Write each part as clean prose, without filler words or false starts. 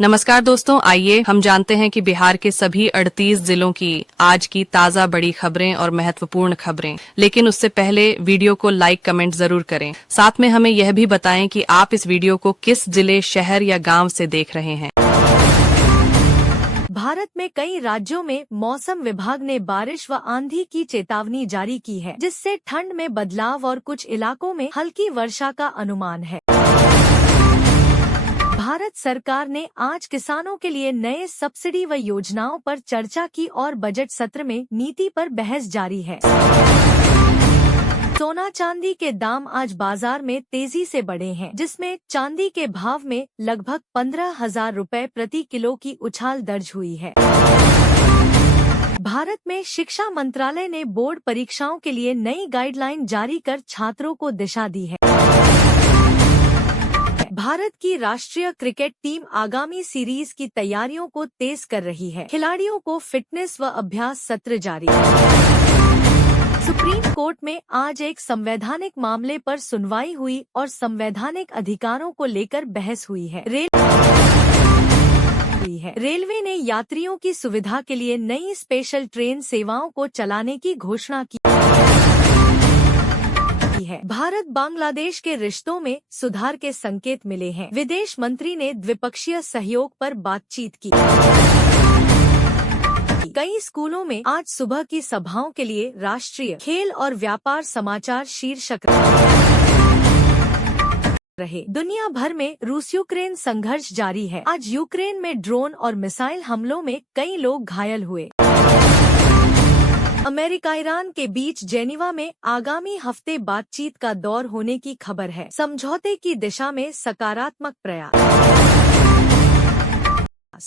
नमस्कार दोस्तों, आइए हम जानते हैं कि बिहार के सभी 38 जिलों की आज की ताजा बड़ी खबरें और महत्वपूर्ण खबरें। लेकिन उससे पहले वीडियो को लाइक कमेंट जरूर करें। साथ में हमें यह भी बताएं कि आप इस वीडियो को किस जिले, शहर या गांव से देख रहे हैं। भारत में कई राज्यों में मौसम विभाग ने बारिश व आंधी की चेतावनी जारी की है, जिससे ठंड में बदलाव और कुछ इलाकों में हल्की वर्षा का अनुमान है। भारत सरकार ने आज किसानों के लिए नए सब्सिडी व योजनाओं पर चर्चा की और बजट सत्र में नीति पर बहस जारी है। सोना चांदी के दाम आज बाजार में तेजी से बढ़े हैं, जिसमें चांदी के भाव में लगभग 15,000 रुपए प्रति किलो की उछाल दर्ज हुई है। भारत में शिक्षा मंत्रालय ने बोर्ड परीक्षाओं के लिए नई गाइडलाइन जारी कर छात्रों को दिशा दी है। भारत की राष्ट्रीय क्रिकेट टीम आगामी सीरीज की तैयारियों को तेज कर रही है। खिलाड़ियों को फिटनेस व अभ्यास सत्र जारी। सुप्रीम कोर्ट में आज एक संवैधानिक मामले पर सुनवाई हुई और संवैधानिक अधिकारों को लेकर बहस हुई है। रेलवे ने यात्रियों की सुविधा के लिए नई स्पेशल ट्रेन सेवाओं को चलाने की घोषणा की है। भारत बांग्लादेश के रिश्तों में सुधार के संकेत मिले हैं। विदेश मंत्री ने द्विपक्षीय सहयोग पर बातचीत की। कई स्कूलों में आज सुबह की सभाओं के लिए राष्ट्रीय खेल और व्यापार समाचार शीर्षक रहे। दुनिया भर में रूस यूक्रेन संघर्ष जारी है। आज यूक्रेन में ड्रोन और मिसाइल हमलों में कई लोग घायल हुए। अमेरिका ईरान के बीच जेनीवा में आगामी हफ्ते बातचीत का दौर होने की खबर है। समझौते की दिशा में सकारात्मक प्रयास।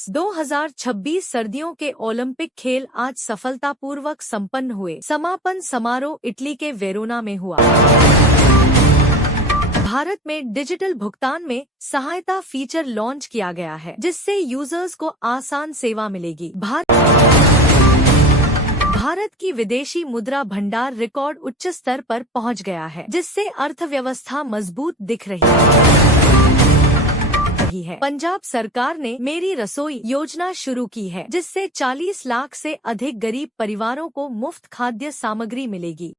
2026 सर्दियों के ओलंपिक खेल आज सफलतापूर्वक संपन्न हुए। समापन समारोह इटली के वेरोना में हुआ। भारत में डिजिटल भुगतान में सहायता फीचर लॉन्च किया गया है, जिससे यूजर्स को आसान सेवा मिलेगी। भारत की विदेशी मुद्रा भंडार रिकॉर्ड उच्च स्तर पर पहुंच गया है, जिससे अर्थव्यवस्था मजबूत दिख रही है। पंजाब सरकार ने मेरी रसोई योजना शुरू की है, जिससे 40 लाख से अधिक गरीब परिवारों को मुफ्त खाद्य सामग्री मिलेगी।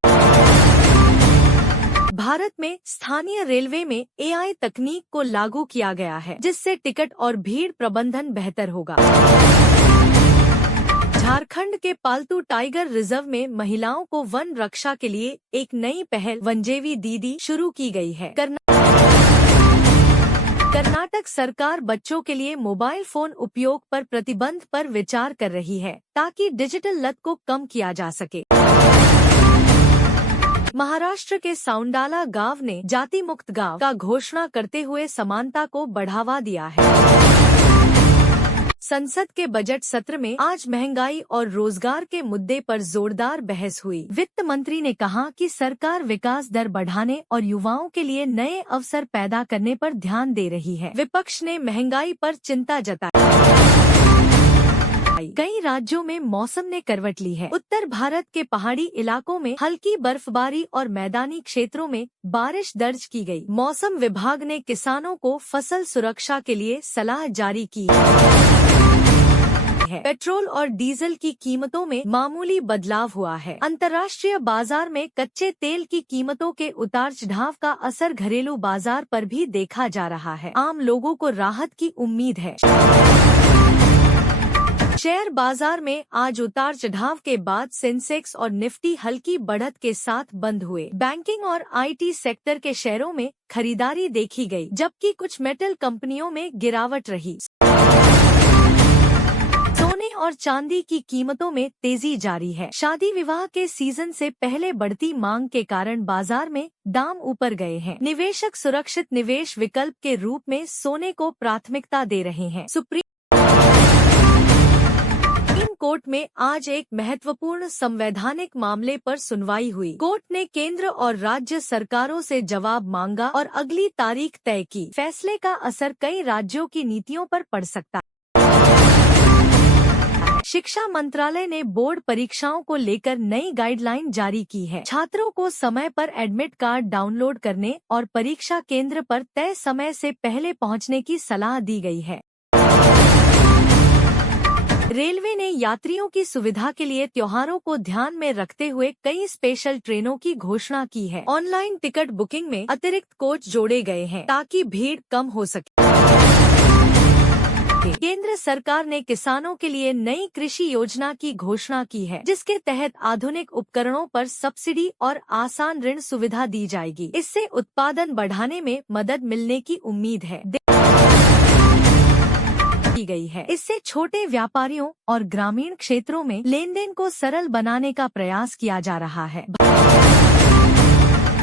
भारत में स्थानीय रेलवे में AI तकनीक को लागू किया गया है, जिससे टिकट और भीड़ प्रबंधन बेहतर होगा। झारखंड के पालतू टाइगर रिजर्व में महिलाओं को वन रक्षा के लिए एक नई पहल वनजेवी दीदी शुरू की गई है। कर्नाटक सरकार बच्चों के लिए मोबाइल फोन उपयोग पर प्रतिबंध पर विचार कर रही है, ताकि डिजिटल लत को कम किया जा सके। महाराष्ट्र के साउंडाला गांव ने जाति मुक्त गांव का घोषणा करते हुए समानता को बढ़ावा दिया है। संसद के बजट सत्र में आज महंगाई और रोजगार के मुद्दे पर जोरदार बहस हुई। वित्त मंत्री ने कहा कि सरकार विकास दर बढ़ाने और युवाओं के लिए नए अवसर पैदा करने पर ध्यान दे रही है। विपक्ष ने महंगाई पर चिंता जताई। कई राज्यों में मौसम ने करवट ली है। उत्तर भारत के पहाड़ी इलाकों में हल्की बर्फबारी और मैदानी क्षेत्रों में बारिश दर्ज की गई। मौसम विभाग ने किसानों को फसल सुरक्षा के लिए सलाह जारी की है। पेट्रोल और डीजल की कीमतों में मामूली बदलाव हुआ है। अंतर्राष्ट्रीय बाजार में कच्चे तेल की कीमतों के उतार चढ़ाव का असर घरेलू बाजार पर भी देखा जा रहा है। आम लोगों को राहत की उम्मीद है। शेयर बाजार में आज उतार चढ़ाव के बाद सेंसेक्स और निफ्टी हल्की बढ़त के साथ बंद हुए। बैंकिंग और IT सेक्टर के शेयरों में खरीदारी देखी गई, जबकि कुछ मेटल कंपनियों में गिरावट रही। सोने और चांदी की कीमतों में तेजी जारी है। शादी विवाह के सीजन से पहले बढ़ती मांग के कारण बाजार में दाम ऊपर गए हैं। निवेशक सुरक्षित निवेश विकल्प के रूप में सोने को प्राथमिकता दे रहे हैं। सुप्रीम कोर्ट में आज एक महत्वपूर्ण संवैधानिक मामले पर सुनवाई हुई। कोर्ट ने केंद्र और राज्य सरकारों से जवाब मांगा और अगली तारीख तय की। फैसले का असर कई राज्यों की नीतियों पर पड़ सकता है। शिक्षा मंत्रालय ने बोर्ड परीक्षाओं को लेकर नई गाइडलाइन जारी की है। छात्रों को समय पर एडमिट कार्ड डाउनलोड करने और परीक्षा केंद्र पर तय समय से पहले पहुंचने की सलाह दी गई है। रेलवे ने यात्रियों की सुविधा के लिए त्योहारों को ध्यान में रखते हुए कई स्पेशल ट्रेनों की घोषणा की है। ऑनलाइन टिकट बुकिंग में अतिरिक्त कोच जोड़े गए हैं ताकि भीड़ कम हो सके। केंद्र सरकार ने किसानों के लिए नई कृषि योजना की घोषणा की है, जिसके तहत आधुनिक उपकरणों पर सब्सिडी और आसान ऋण सुविधा दी जाएगी। इससे उत्पादन बढ़ाने में मदद मिलने की उम्मीद है की गई है। इससे छोटे व्यापारियों और ग्रामीण क्षेत्रों में लेनदेन को सरल बनाने का प्रयास किया जा रहा है।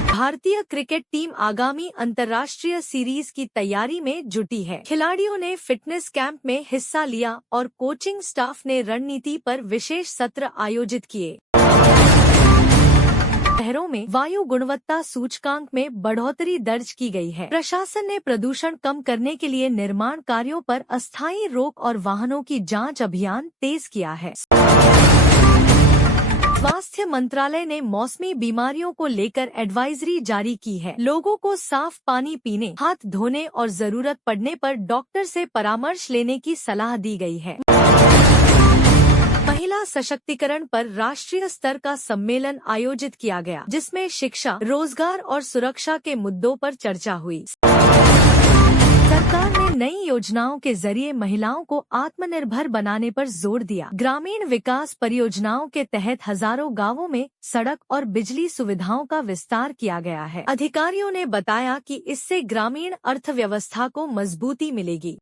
भारतीय क्रिकेट टीम आगामी अंतर्राष्ट्रीय सीरीज की तैयारी में जुटी है। खिलाड़ियों ने फिटनेस कैंप में हिस्सा लिया और कोचिंग स्टाफ ने रणनीति पर विशेष सत्र आयोजित किए। शहरों में वायु गुणवत्ता सूचकांक में बढ़ोतरी दर्ज की गई है। प्रशासन ने प्रदूषण कम करने के लिए निर्माण कार्यों पर अस्थायी रोक और वाहनों की जांच अभियान तेज किया है। स्वास्थ्य मंत्रालय ने मौसमी बीमारियों को लेकर एडवाइजरी जारी की है। लोगों को साफ पानी पीने, हाथ धोने और जरूरत पड़ने पर डॉक्टर से परामर्श लेने की सलाह दी गई है। महिला सशक्तिकरण पर राष्ट्रीय स्तर का सम्मेलन आयोजित किया गया, जिसमें शिक्षा, रोजगार और सुरक्षा के मुद्दों पर चर्चा हुई। सरकार ने नई योजनाओं के जरिए महिलाओं को आत्मनिर्भर बनाने पर जोर दिया। ग्रामीण विकास परियोजनाओं के तहत हजारों गांवों में सड़क और बिजली सुविधाओं का विस्तार किया गया है। अधिकारियों ने बताया कि इससे ग्रामीण अर्थव्यवस्था को मजबूती मिलेगी।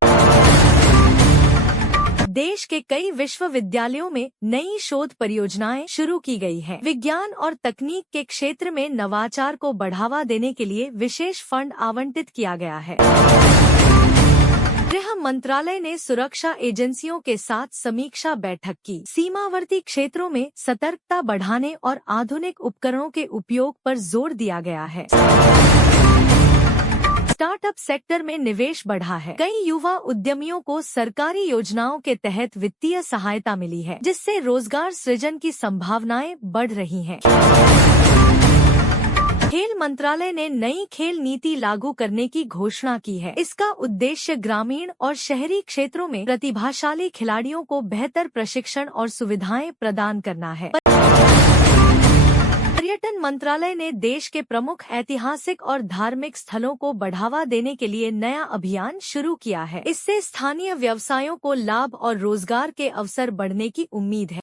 देश के कई विश्वविद्यालयों में नई शोध परियोजनाएं शुरू की गई हैं। विज्ञान और तकनीक के क्षेत्र में नवाचार को बढ़ावा देने के लिए विशेष फंड आवंटित किया गया है। गृह मंत्रालय ने सुरक्षा एजेंसियों के साथ समीक्षा बैठक की। सीमावर्ती क्षेत्रों में सतर्कता बढ़ाने और आधुनिक उपकरणों के उपयोग पर जोर दिया गया है। स्टार्टअप सेक्टर में निवेश बढ़ा है। कई युवा उद्यमियों को सरकारी योजनाओं के तहत वित्तीय सहायता मिली है, जिससे रोजगार सृजन की संभावनाएं बढ़ रही हैं। खेल मंत्रालय ने नई खेल नीति लागू करने की घोषणा की है। इसका उद्देश्य ग्रामीण और शहरी क्षेत्रों में प्रतिभाशाली खिलाड़ियों को बेहतर प्रशिक्षण और सुविधाएं प्रदान करना है। पर्यटन मंत्रालय ने देश के प्रमुख ऐतिहासिक और धार्मिक स्थलों को बढ़ावा देने के लिए नया अभियान शुरू किया है। इससे स्थानीय व्यवसायों को लाभ और रोजगार के अवसर बढ़ने की उम्मीद है।